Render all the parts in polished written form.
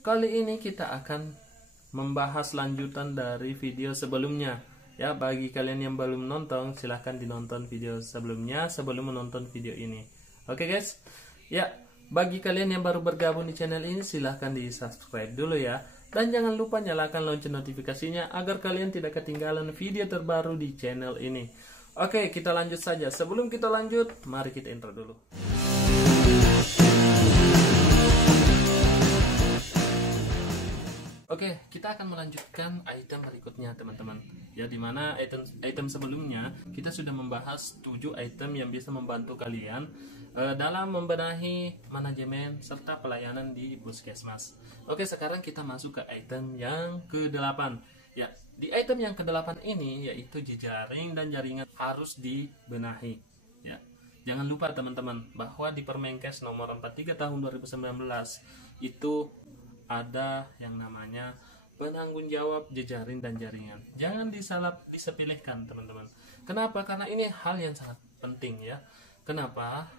Kali ini kita akan membahas lanjutan dari video sebelumnya. Ya, bagi kalian yang belum nonton, silahkan dinonton video sebelumnya sebelum menonton video ini. Oke guys? Ya, bagi kalian yang baru bergabung di channel ini, silahkan di subscribe dulu ya. Dan jangan lupa nyalakan lonceng notifikasinya agar kalian tidak ketinggalan video terbaru di channel ini. Oke, kita lanjut saja. Sebelum kita lanjut, mari kita intro dulu. Oke, kita akan melanjutkan item berikutnya teman-teman. Ya, dimana item sebelumnya kita sudah membahas 7 item yang bisa membantu kalian dalam membenahi manajemen serta pelayanan di puskesmas. Oke, sekarang kita masuk ke item yang ke-8. Ya, di item yang ke-8 ini yaitu jejaring dan jaringan harus dibenahi. Ya, jangan lupa teman-teman bahwa di Permenkes nomor 43 tahun 2019 itu ada yang namanya penanggung jawab jejaring dan jaringan. Jangan disepelekan teman-teman. Kenapa? Karena ini hal yang sangat penting ya. Kenapa?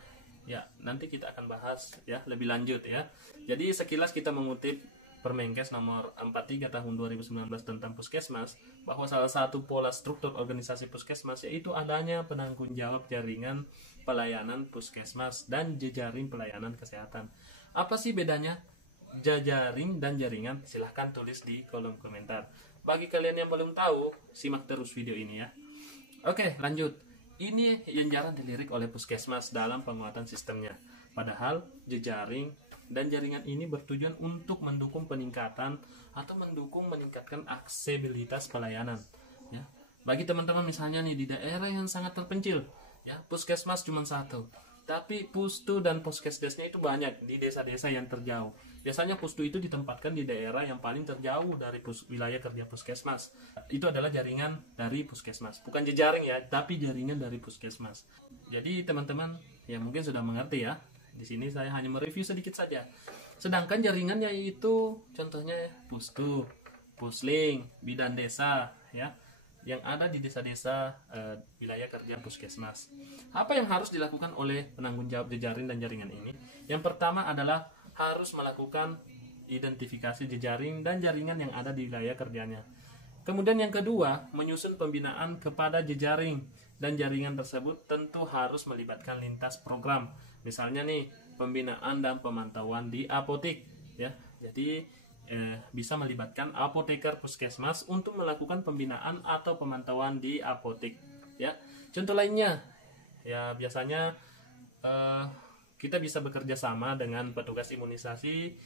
Ya, nanti kita akan bahas ya lebih lanjut ya. Jadi sekilas kita mengutip Permenkes nomor 43 tahun 2019 tentang puskesmas, bahwa salah satu pola struktur organisasi puskesmas yaitu adanya penanggung jawab jaringan pelayanan puskesmas dan jejaring pelayanan kesehatan. Apa sih bedanya jejaring dan jaringan? Silahkan tulis di kolom komentar. Bagi kalian yang belum tahu, simak terus video ini ya. Oke, lanjut. Ini yang jarang dilirik oleh puskesmas dalam penguatan sistemnya. Padahal jejaring dan jaringan ini bertujuan untuk mendukung peningkatan atau meningkatkan aksesibilitas pelayanan. Ya, bagi teman-teman misalnya nih di daerah yang sangat terpencil, ya puskesmas cuma satu. Tapi pustu dan puskesdesnya itu banyak di desa-desa yang terjauh. Biasanya pustu itu ditempatkan di daerah yang paling terjauh dari wilayah kerja puskesmas. Itu adalah jaringan dari puskesmas. Bukan jejaring ya, tapi jaringan dari puskesmas. Jadi teman-teman ya mungkin sudah mengerti ya. Di sini saya hanya mereview sedikit saja. Sedangkan jaringannya itu contohnya pustu, pusling, bidan desa ya, yang ada di desa-desa wilayah kerja puskesmas. Apa yang harus dilakukan oleh penanggung jawab jejaring dan jaringan ini? Yang pertama adalah harus melakukan identifikasi jejaring dan jaringan yang ada di wilayah kerjanya. Kemudian yang kedua, menyusun pembinaan kepada jejaring dan jaringan tersebut tentu harus melibatkan lintas program. Misalnya nih, pembinaan dan pemantauan di apotek ya. Jadi bisa melibatkan apoteker puskesmas untuk melakukan pembinaan atau pemantauan di apotek ya. Contoh lainnya ya, biasanya kita bisa bekerja sama dengan petugas imunisasi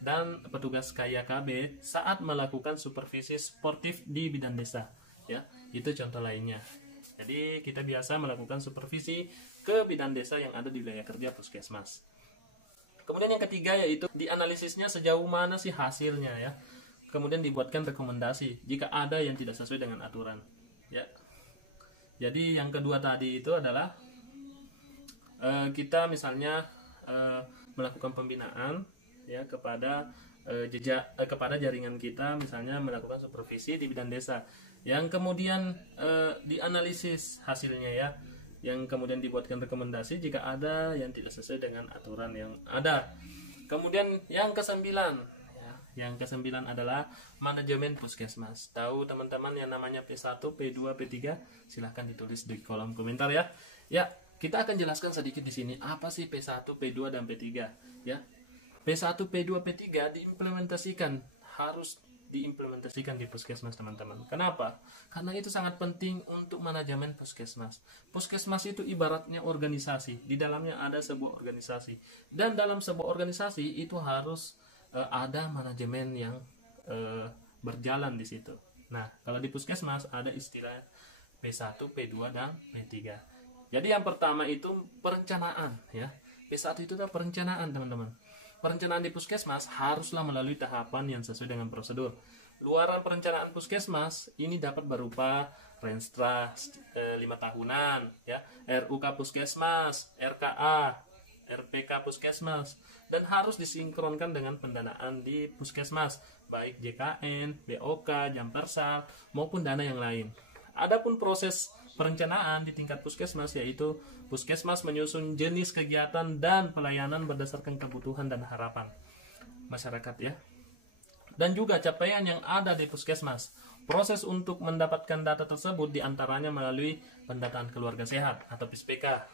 dan petugas KYKB saat melakukan supervisi sportif di bidan desa ya. Itu contoh lainnya. Jadi kita biasa melakukan supervisi ke bidan desa yang ada di wilayah kerja puskesmas. Kemudian yang ketiga yaitu dianalisisnya sejauh mana sih hasilnya ya. Kemudian dibuatkan rekomendasi jika ada yang tidak sesuai dengan aturan ya. Jadi yang kedua tadi itu adalah kita misalnya melakukan pembinaan ya kepada kepada jaringan kita, misalnya melakukan supervisi di bidang desa, yang kemudian dianalisis hasilnya ya, yang kemudian dibuatkan rekomendasi jika ada yang tidak sesuai dengan aturan yang ada. Kemudian yang kesembilan ya, yang kesembilan adalah manajemen puskesmas. Tahu teman-teman yang namanya P1, P2, P3? Silahkan ditulis di kolom komentar ya. Ya, kita akan jelaskan sedikit di sini apa sih P1, P2 dan P3 ya. P1, P2, P3 harus diimplementasikan di puskesmas teman-teman. Kenapa? Karena itu sangat penting untuk manajemen puskesmas. Puskesmas itu ibaratnya organisasi. Di dalamnya ada sebuah organisasi. Dan dalam sebuah organisasi itu harus ada manajemen yang berjalan di situ. Nah, kalau di puskesmas ada istilah P1, P2 dan P3. Jadi yang pertama itu perencanaan ya. P1 itu adalah perencanaan teman-teman. Perencanaan di puskesmas haruslah melalui tahapan yang sesuai dengan prosedur. Luaran perencanaan puskesmas ini dapat berupa Renstra 5 tahunan ya, RUK Puskesmas, RKA, RPK Puskesmas, dan harus disinkronkan dengan pendanaan di puskesmas, baik JKN, BOK, Jampersal maupun dana yang lain. Adapun proses perencanaan di tingkat puskesmas yaitu puskesmas menyusun jenis kegiatan dan pelayanan berdasarkan kebutuhan dan harapan masyarakat ya. dan juga capaian yang ada di puskesmas. Proses untuk mendapatkan data tersebut diantaranya melalui pendataan keluarga sehat atau PSPK,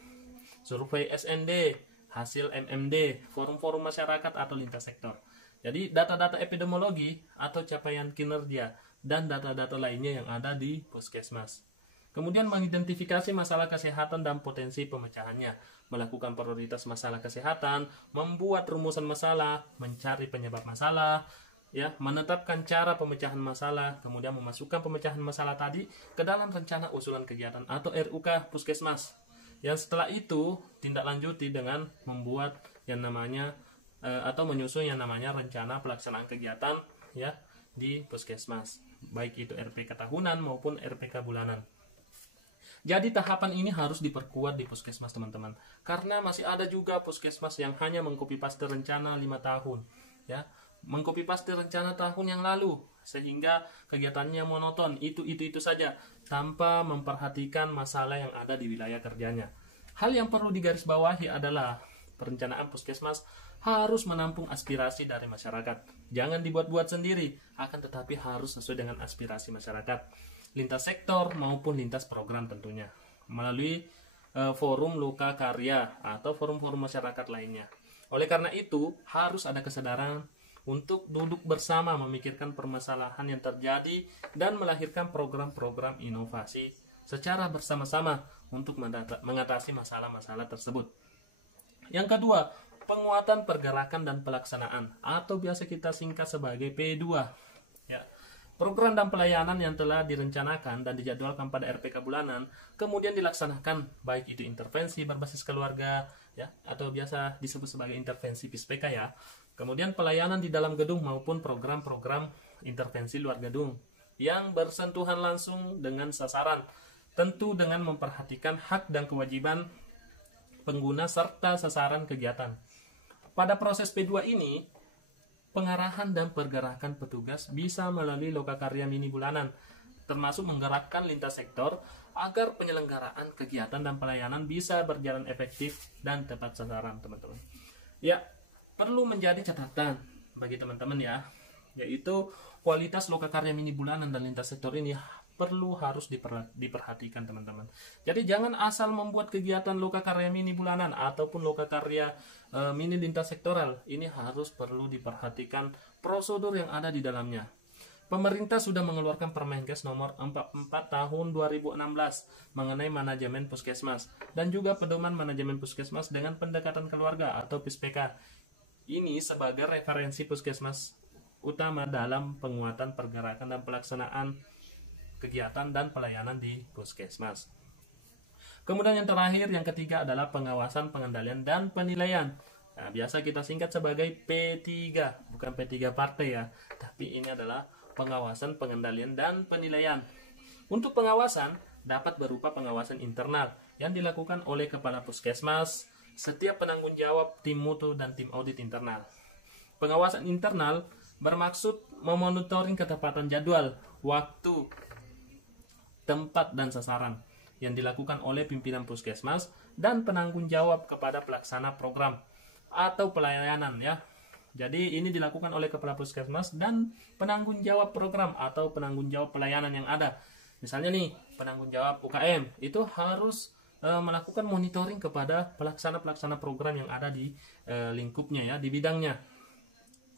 survei SND, hasil MMD, forum-forum masyarakat atau lintas sektor. Jadi data-data epidemiologi atau capaian kinerja dan data-data lainnya yang ada di puskesmas. Kemudian mengidentifikasi masalah kesehatan dan potensi pemecahannya, melakukan prioritas masalah kesehatan, membuat rumusan masalah, mencari penyebab masalah, ya, menetapkan cara pemecahan masalah, kemudian memasukkan pemecahan masalah tadi ke dalam rencana usulan kegiatan atau RUK puskesmas. Yang setelah itu tindak lanjuti dengan membuat yang namanya atau menyusun yang namanya rencana pelaksanaan kegiatan, ya, di puskesmas, baik itu RPK tahunan maupun RPK bulanan. Jadi tahapan ini harus diperkuat di puskesmas, teman-teman, karena masih ada juga puskesmas yang hanya mengcopy paste rencana 5 tahun, ya, mengcopy paste rencana tahun yang lalu, sehingga kegiatannya monoton, itu saja, tanpa memperhatikan masalah yang ada di wilayah kerjanya. Hal yang perlu digarisbawahi adalah perencanaan puskesmas harus menampung aspirasi dari masyarakat. Jangan dibuat-buat sendiri, akan tetapi harus sesuai dengan aspirasi masyarakat, lintas sektor maupun lintas program tentunya, melalui forum loka karya atau forum-forum masyarakat lainnya. Oleh karena itu, harus ada kesadaran untuk duduk bersama memikirkan permasalahan yang terjadi dan melahirkan program-program inovasi secara bersama-sama untuk mengatasi masalah-masalah tersebut. Yang kedua, penguatan pergerakan dan pelaksanaan atau biasa kita singkat sebagai P2. Ya. Program dan pelayanan yang telah direncanakan dan dijadwalkan pada RPK bulanan kemudian dilaksanakan, baik itu intervensi berbasis keluarga, ya, atau biasa disebut sebagai intervensi PSPK, ya. Kemudian pelayanan di dalam gedung maupun program-program intervensi luar gedung yang bersentuhan langsung dengan sasaran, tentu dengan memperhatikan hak dan kewajiban pengguna serta sasaran kegiatan. Pada proses P2 ini, pengarahan dan pergerakan petugas bisa melalui lokakarya mini bulanan, termasuk menggerakkan lintas sektor agar penyelenggaraan kegiatan dan pelayanan bisa berjalan efektif dan tepat sasaran, teman-teman. Ya, perlu menjadi catatan bagi teman-teman, ya, yaitu kualitas lokakarya mini bulanan dan lintas sektor ini harus diperhatikan, teman-teman. Jadi jangan asal membuat kegiatan lokakarya mini bulanan ataupun lokakarya mini lintas sektoral. Ini perlu diperhatikan prosedur yang ada di dalamnya. Pemerintah sudah mengeluarkan Permenkes nomor 44 tahun 2016 mengenai manajemen puskesmas dan juga pedoman manajemen puskesmas dengan pendekatan keluarga atau PSPK. Ini sebagai referensi puskesmas utama dalam penguatan pergerakan dan pelaksanaan kegiatan dan pelayanan di puskesmas. Kemudian yang terakhir, yang ketiga adalah pengawasan, pengendalian, dan penilaian. Nah, biasa kita singkat sebagai P3, bukan P3 partai, ya, tapi ini adalah pengawasan, pengendalian, dan penilaian. Untuk pengawasan dapat berupa pengawasan internal yang dilakukan oleh kepala puskesmas, setiap penanggung jawab tim mutu dan tim audit internal. Pengawasan internal bermaksud memonitoring ketepatan jadwal, waktu, tempat, dan sasaran yang dilakukan oleh pimpinan puskesmas dan penanggung jawab kepada pelaksana program atau pelayanan, ya. Jadi ini dilakukan oleh kepala puskesmas dan penanggung jawab program atau penanggung jawab pelayanan yang ada. Misalnya nih, penanggung jawab UKM itu harus melakukan monitoring kepada pelaksana program yang ada di lingkupnya, ya, di bidangnya.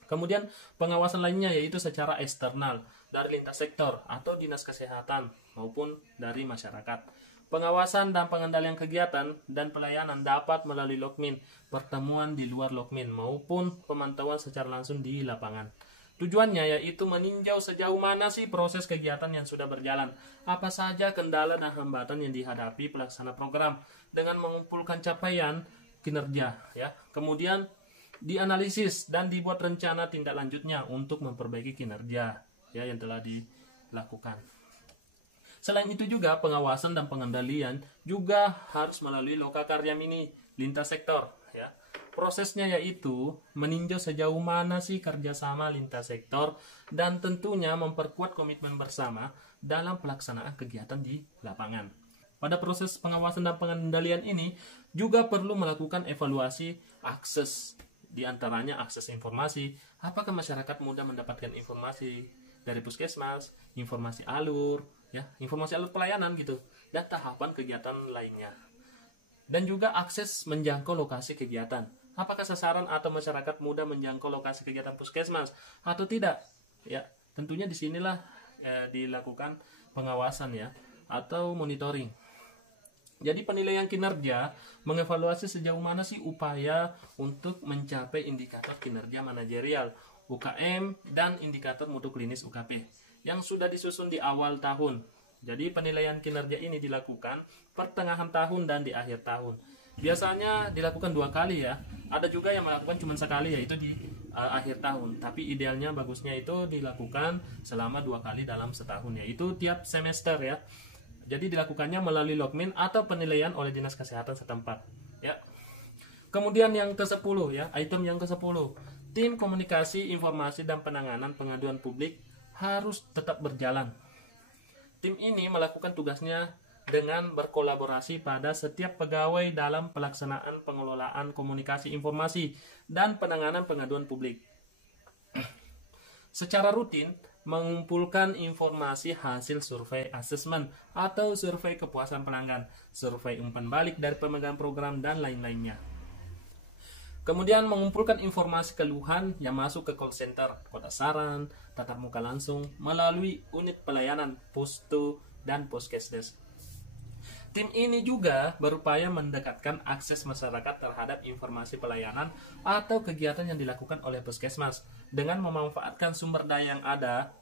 Kemudian pengawasan lainnya yaitu secara eksternal dari lintas sektor atau dinas kesehatan maupun dari masyarakat. Pengawasan dan pengendalian kegiatan dan pelayanan dapat melalui Lokmin, pertemuan di luar Lokmin maupun pemantauan secara langsung di lapangan. Tujuannya yaitu meninjau sejauh mana sih proses kegiatan yang sudah berjalan, apa saja kendala dan hambatan yang dihadapi pelaksana program dengan mengumpulkan capaian kinerja, ya. Kemudian dianalisis dan dibuat rencana tindak lanjutnya untuk memperbaiki kinerja, ya, yang telah dilakukan. Selain itu juga pengawasan dan pengendalian juga harus melalui lokakarya mini lintas sektor, ya. Prosesnya yaitu meninjau sejauh mana sih kerjasama lintas sektor dan tentunya memperkuat komitmen bersama dalam pelaksanaan kegiatan di lapangan. Pada proses pengawasan dan pengendalian ini juga perlu melakukan evaluasi akses Di antaranya akses informasi, apakah masyarakat mudah mendapatkan informasi dari puskesmas, informasi alur, ya, informasi alur pelayanan gitu, dan tahapan kegiatan lainnya. Dan juga akses menjangkau lokasi kegiatan. Apakah sasaran atau masyarakat mudah menjangkau lokasi kegiatan puskesmas atau tidak? Ya, tentunya disinilah dilakukan pengawasan ya atau monitoring. Jadi penilaian kinerja mengevaluasi sejauh mana sih upaya untuk mencapai indikator kinerja manajerial UKM dan indikator mutu klinis UKP yang sudah disusun di awal tahun. Jadi penilaian kinerja ini dilakukan pertengahan tahun dan di akhir tahun. Biasanya dilakukan 2 kali ya. Ada juga yang melakukan cuma sekali, yaitu di akhir tahun. Tapi idealnya bagusnya itu dilakukan selama 2 kali dalam setahun, yaitu tiap semester ya. Jadi dilakukannya melalui logmin atau penilaian oleh Dinas Kesehatan setempat. Ya. Kemudian yang ke-10 ya, item yang ke-10. Tim komunikasi, informasi dan penanganan pengaduan publik harus tetap berjalan. Tim ini melakukan tugasnya dengan berkolaborasi pada setiap pegawai dalam pelaksanaan pengelolaan komunikasi informasi dan penanganan pengaduan publik. Secara rutin mengumpulkan informasi hasil survei asesmen atau survei kepuasan pelanggan, survei umpan balik dari pemegang program, dan lain-lainnya. Kemudian mengumpulkan informasi keluhan yang masuk ke call center, kotak saran, tatap muka langsung, melalui unit pelayanan, postu, dan poskesdes. Tim ini juga berupaya mendekatkan akses masyarakat terhadap informasi pelayanan atau kegiatan yang dilakukan oleh puskesmas dengan memanfaatkan sumber daya yang ada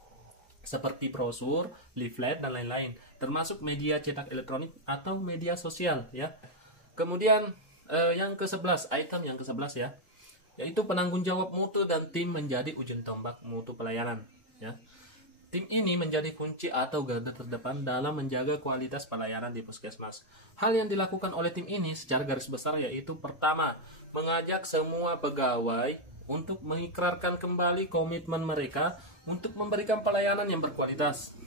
seperti brosur, leaflet, dan lain-lain, termasuk media cetak elektronik atau media sosial ya. Kemudian yang ke-11, item yang ke-11 ya, yaitu penanggung jawab mutu dan tim menjadi ujung tombak mutu pelayanan ya. Tim ini menjadi kunci atau garda terdepan dalam menjaga kualitas pelayanan di puskesmas. Hal yang dilakukan oleh tim ini secara garis besar yaitu pertama, mengajak semua pegawai untuk mengikrarkan kembali komitmen mereka untuk memberikan pelayanan yang berkualitas.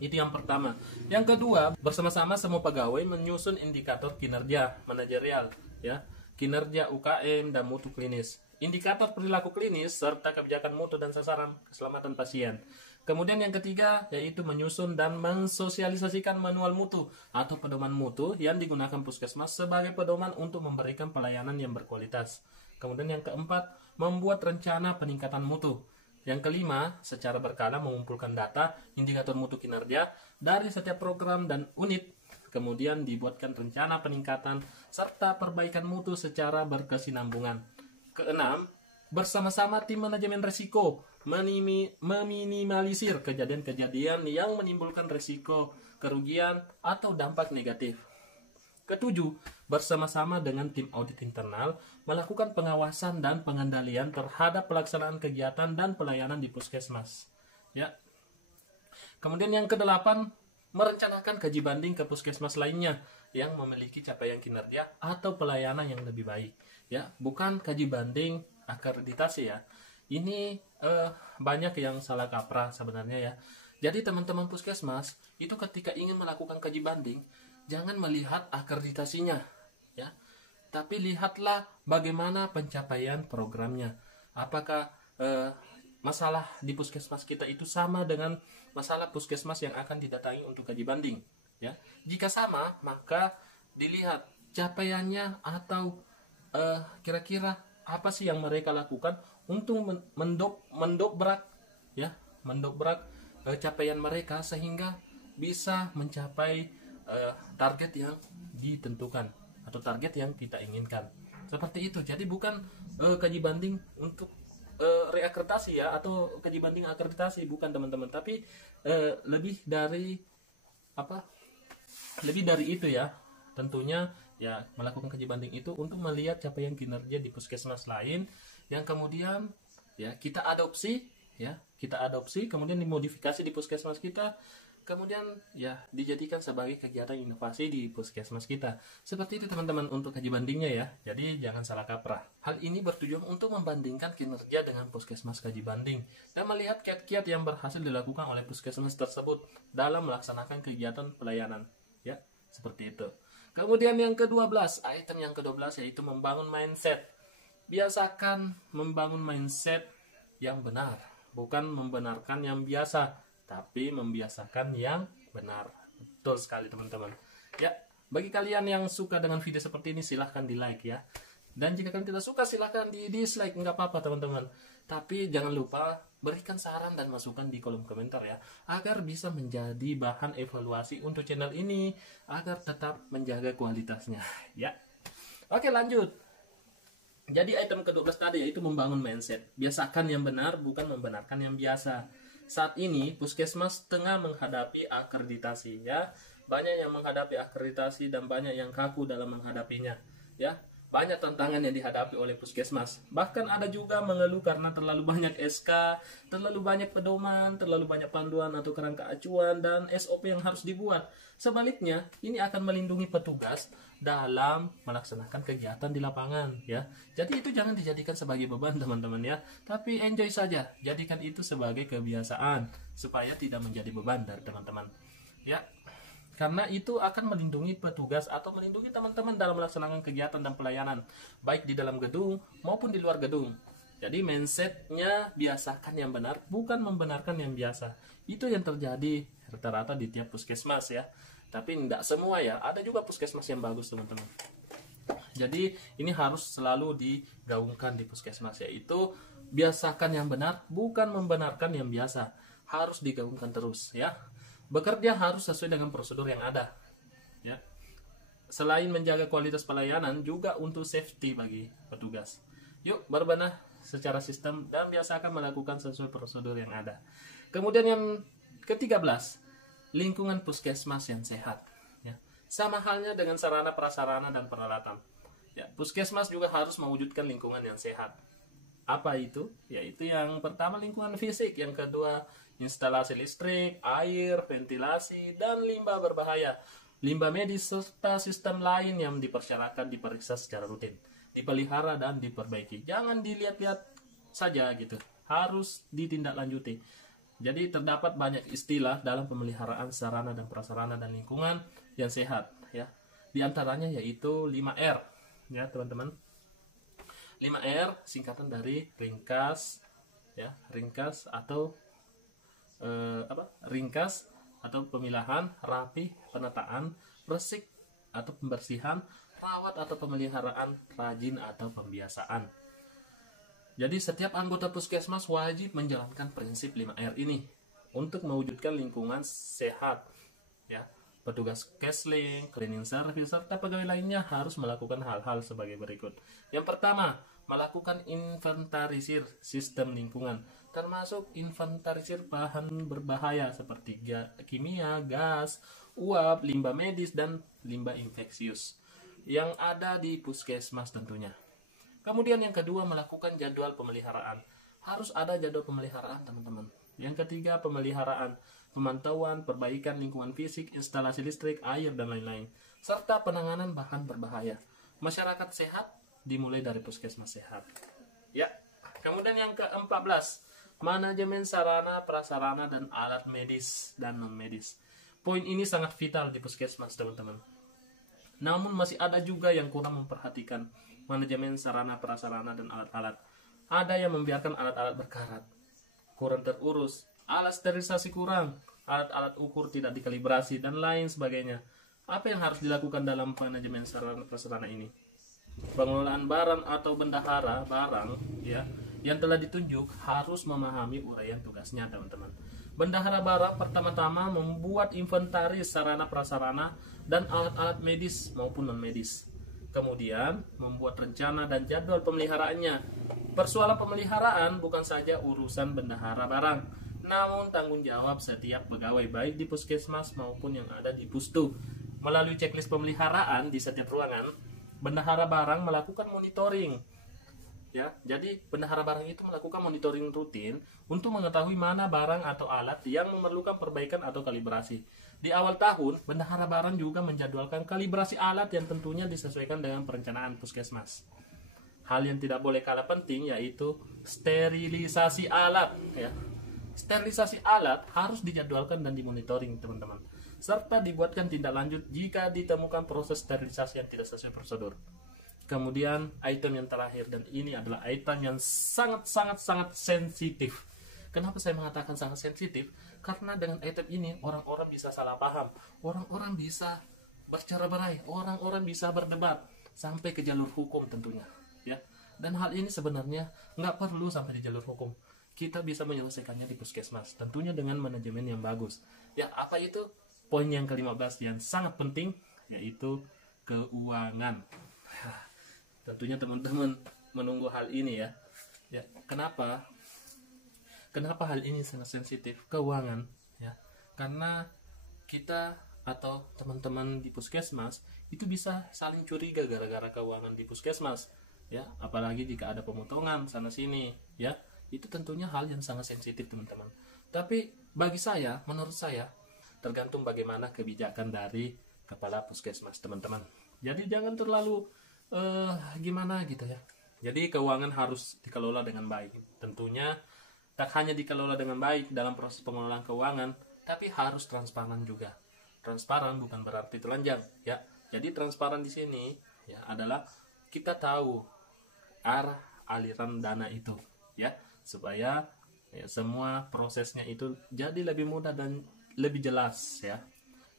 Itu yang pertama. Yang kedua, bersama-sama semua pegawai menyusun indikator kinerja manajerial, ya, kinerja UKM dan mutu klinis, indikator perilaku klinis serta kebijakan mutu dan sasaran keselamatan pasien. Kemudian yang ketiga yaitu menyusun dan mensosialisasikan manual mutu atau pedoman mutu yang digunakan puskesmas sebagai pedoman untuk memberikan pelayanan yang berkualitas. Kemudian yang keempat, membuat rencana peningkatan mutu. Yang kelima, secara berkala mengumpulkan data indikator mutu kinerja dari setiap program dan unit. Kemudian dibuatkan rencana peningkatan serta perbaikan mutu secara berkesinambungan. Keenam, bersama-sama tim manajemen risiko meminimalisir kejadian-kejadian yang menimbulkan risiko kerugian atau dampak negatif. Ketujuh, bersama-sama dengan tim audit internal melakukan pengawasan dan pengendalian terhadap pelaksanaan kegiatan dan pelayanan di puskesmas. Ya. Kemudian yang kedelapan, merencanakan kaji banding ke puskesmas lainnya yang memiliki capaian kinerja atau pelayanan yang lebih baik. Ya, bukan kaji banding akreditasi ya. Ini banyak yang salah kaprah sebenarnya ya. Jadi teman-teman puskesmas itu ketika ingin melakukan kaji banding, jangan melihat akreditasinya ya. Tapi lihatlah bagaimana pencapaian programnya. Apakah masalah di puskesmas kita itu sama dengan masalah puskesmas yang akan didatangi untuk kaji banding ya. Jika sama, maka dilihat capaiannya atau kira-kira apa sih yang mereka lakukan untuk mendobrak capaian mereka sehingga bisa mencapai target yang ditentukan atau target yang kita inginkan. Seperti itu. Jadi bukan kaji banding untuk reakreditasi ya atau kaji banding akreditasi, bukan teman-teman, tapi lebih dari itu ya. Tentunya ya melakukan kaji banding itu untuk melihat capaian kinerja di puskesmas lain yang kemudian ya kita adopsi kemudian dimodifikasi di puskesmas kita, kemudian ya dijadikan sebagai kegiatan inovasi di puskesmas kita. Seperti itu teman-teman untuk kaji bandingnya ya. Jadi jangan salah kaprah. Hal ini bertujuan untuk membandingkan kinerja dengan puskesmas kaji banding dan melihat kiat-kiat yang berhasil dilakukan oleh puskesmas tersebut dalam melaksanakan kegiatan pelayanan ya, seperti itu. Kemudian yang ke-12, item yang ke-12 yaitu membangun mindset biasakan membangun mindset yang benar, bukan membenarkan yang biasa, tapi membiasakan yang benar. Betul sekali teman-teman. Ya, bagi kalian yang suka dengan video seperti ini silahkan di like ya. Dan jika kalian tidak suka silahkan di dislike, nggak apa-apa teman-teman. Tapi jangan lupa berikan saran dan masukan di kolom komentar ya, agar bisa menjadi bahan evaluasi untuk channel ini, agar tetap menjaga kualitasnya ya. Oke, lanjut. Jadi item ke-12 tadi yaitu membangun mindset. Biasakan yang benar, bukan membenarkan yang biasa. Saat ini Puskesmas tengah menghadapi akreditasi ya. Banyak yang menghadapi akreditasi dan banyak yang kaku dalam menghadapinya ya. Banyak tantangan yang dihadapi oleh Puskesmas. Bahkan ada juga mengeluh karena terlalu banyak SK, terlalu banyak pedoman, terlalu banyak panduan atau kerangka acuan dan SOP yang harus dibuat. Sebaliknya, ini akan melindungi petugas dalam melaksanakan kegiatan di lapangan ya. Jadi itu jangan dijadikan sebagai beban teman-teman ya, tapi enjoy saja. Jadikan itu sebagai kebiasaan supaya tidak menjadi beban dari teman-teman. Ya. Karena itu akan melindungi petugas atau melindungi teman-teman dalam melaksanakan kegiatan dan pelayanan, baik di dalam gedung maupun di luar gedung. Jadi mindsetnya biasakan yang benar, bukan membenarkan yang biasa. Itu yang terjadi rata-rata di tiap puskesmas ya. Tapi tidak semua ya, ada juga puskesmas yang bagus teman-teman. Jadi ini harus selalu digaungkan di puskesmas, yaitu biasakan yang benar, bukan membenarkan yang biasa. Harus digaungkan terus ya. Bekerja harus sesuai dengan prosedur yang ada ya. Selain menjaga kualitas pelayanan, juga untuk safety bagi petugas. Yuk berbenah secara sistem dan biasakan melakukan sesuai prosedur yang ada. Kemudian yang ke-13, lingkungan puskesmas yang sehat ya. Sama halnya dengan sarana prasarana dan peralatan ya. Puskesmas juga harus mewujudkan lingkungan yang sehat. Apa itu? Yaitu yang pertama lingkungan fisik, yang kedua instalasi listrik, air, ventilasi, dan limbah berbahaya, limbah medis, serta sistem lain yang dipersyaratkan diperiksa secara rutin, dipelihara dan diperbaiki. Jangan dilihat-lihat saja gitu, harus ditindaklanjuti. Jadi terdapat banyak istilah dalam pemeliharaan sarana dan prasarana dan lingkungan yang sehat ya. Di antaranya yaitu 5R ya teman-teman. 5R singkatan dari ringkas ya, ringkas atau ringkas atau pemilahan, rapi, penataan, resik atau pembersihan, rawat atau pemeliharaan, rajin atau pembiasaan. Jadi setiap anggota puskesmas wajib menjalankan prinsip 5R ini untuk mewujudkan lingkungan sehat ya. Petugas Kesling, cleaning service, serta pegawai lainnya harus melakukan hal-hal sebagai berikut. Yang pertama, melakukan inventarisir sistem lingkungan, termasuk inventarisir bahan berbahaya seperti kimia, gas, uap, limbah medis, dan limbah infeksius yang ada di puskesmas tentunya. Kemudian yang kedua, melakukan jadwal pemeliharaan. Harus ada jadwal pemeliharaan teman-teman. Yang ketiga, pemeliharaan, pemantauan, perbaikan lingkungan fisik, instalasi listrik, air, dan lain-lain, serta penanganan bahan berbahaya. Masyarakat sehat dimulai dari puskesmas sehat. Ya. Kemudian yang ke-14, manajemen sarana, prasarana, dan alat medis dan non-medis. Poin ini sangat vital di puskesmas, teman-teman. Namun masih ada juga yang kurang memperhatikan manajemen sarana, prasarana, dan alat-alat. Ada yang membiarkan alat-alat berkarat, kurang terurus, alat sterilisasi kurang, alat-alat ukur tidak dikalibrasi, dan lain sebagainya. Apa yang harus dilakukan dalam manajemen sarana prasarana ini? Pengelolaan barang atau bendahara barang ya yang telah ditunjuk harus memahami uraian tugasnya teman-teman. Bendahara barang pertama-tama membuat inventaris sarana prasarana dan alat-alat medis maupun non medis. Kemudian membuat rencana dan jadwal pemeliharaannya. Persoalan pemeliharaan bukan saja urusan bendahara barang, namun tanggung jawab setiap pegawai baik di puskesmas maupun yang ada di pustu. Melalui checklist pemeliharaan di setiap ruangan, bendahara barang melakukan monitoring. Ya, jadi bendahara barang itu melakukan monitoring rutin untuk mengetahui mana barang atau alat yang memerlukan perbaikan atau kalibrasi. Di awal tahun, bendahara barang juga menjadwalkan kalibrasi alat yang tentunya disesuaikan dengan perencanaan puskesmas. Hal yang tidak boleh kalah penting yaitu sterilisasi alat. Ya. Sterilisasi alat harus dijadwalkan dan dimonitoring, teman-teman. Serta dibuatkan tindak lanjut jika ditemukan proses sterilisasi yang tidak sesuai prosedur. Kemudian item yang terakhir, dan ini adalah item yang sangat sensitif. Kenapa saya mengatakan sangat sensitif? Karena dengan item ini orang-orang bisa salah paham, orang-orang bisa bercerai-berai, orang-orang bisa berdebat sampai ke jalur hukum tentunya, ya. Dan hal ini sebenarnya nggak perlu sampai di jalur hukum. Kita bisa menyelesaikannya di puskesmas, tentunya dengan manajemen yang bagus. Ya, apa itu? Poin yang ke-15 yang sangat penting, yaitu keuangan. Tentunya teman-teman menunggu hal ini ya. Ya, kenapa? Kenapa hal ini sangat sensitif? Keuangan, ya. Karena kita atau teman-teman di puskesmas itu bisa saling curiga gara-gara keuangan di puskesmas, ya. Apalagi jika ada pemotongan sana sini, ya. Itu tentunya hal yang sangat sensitif, teman-teman. Tapi bagi saya, menurut saya, tergantung bagaimana kebijakan dari kepala puskesmas, teman-teman. Jadi jangan terlalu gimana gitu ya. Jadi keuangan harus dikelola dengan baik. Tentunya tak hanya dikelola dengan baik dalam proses pengelolaan keuangan, tapi harus transparan juga. Transparan bukan berarti telanjang, ya. Jadi transparan di sini ya adalah kita tahu arah aliran dana itu, ya, supaya ya, semua prosesnya itu jadi lebih mudah dan lebih jelas, ya.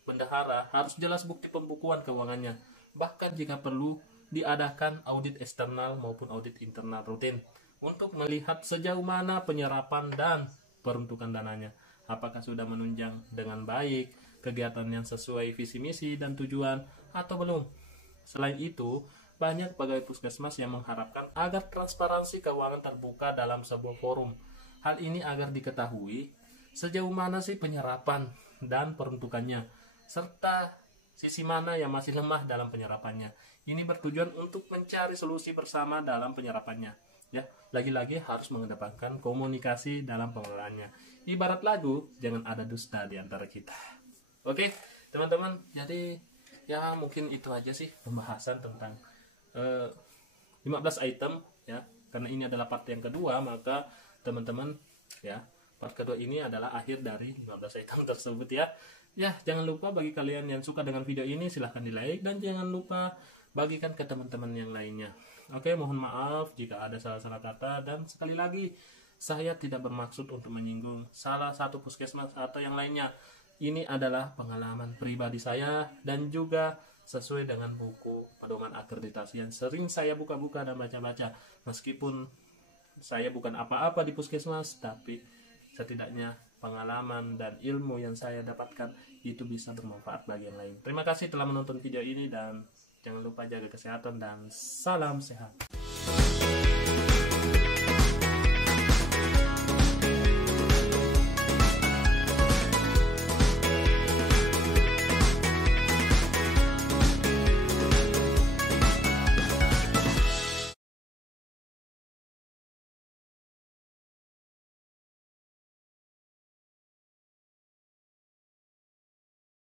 Bendahara harus jelas bukti pembukuan keuangannya. Bahkan jika perlu diadakan audit eksternal maupun audit internal rutin untuk melihat sejauh mana penyerapan dan peruntukan dananya. Apakah sudah menunjang dengan baik kegiatan yang sesuai visi misi dan tujuan atau belum. Selain itu, banyak pegawai puskesmas yang mengharapkan agar transparansi keuangan terbuka dalam sebuah forum. Hal ini agar diketahui sejauh mana sih penyerapan dan peruntukannya, serta sisi mana yang masih lemah dalam penyerapannya. Ini bertujuan untuk mencari solusi bersama dalam penyerapannya. Ya, lagi-lagi harus mengedepankan komunikasi dalam pengelolaannya. Ibarat lagu, jangan ada dusta di antara kita. Oke, teman-teman. Jadi ya mungkin itu aja sih pembahasan tentang 15 item, ya. Karena ini adalah part yang kedua, maka teman-teman ya, part kedua ini adalah akhir dari 15 item tersebut ya. Ya, jangan lupa bagi kalian yang suka dengan video ini silahkan di like, dan jangan lupa bagikan ke teman-teman yang lainnya. Oke, mohon maaf jika ada salah-salah kata, dan sekali lagi saya tidak bermaksud untuk menyinggung salah satu puskesmas atau yang lainnya. Ini adalah pengalaman pribadi saya dan juga sesuai dengan buku pedoman akreditasi yang sering saya buka-buka dan baca-baca. Meskipun saya bukan apa-apa di puskesmas, tapi setidaknya pengalaman dan ilmu yang saya dapatkan itu bisa bermanfaat bagi yang lain. Terima kasih telah menonton video ini, dan jangan lupa jaga kesehatan dan salam sehat.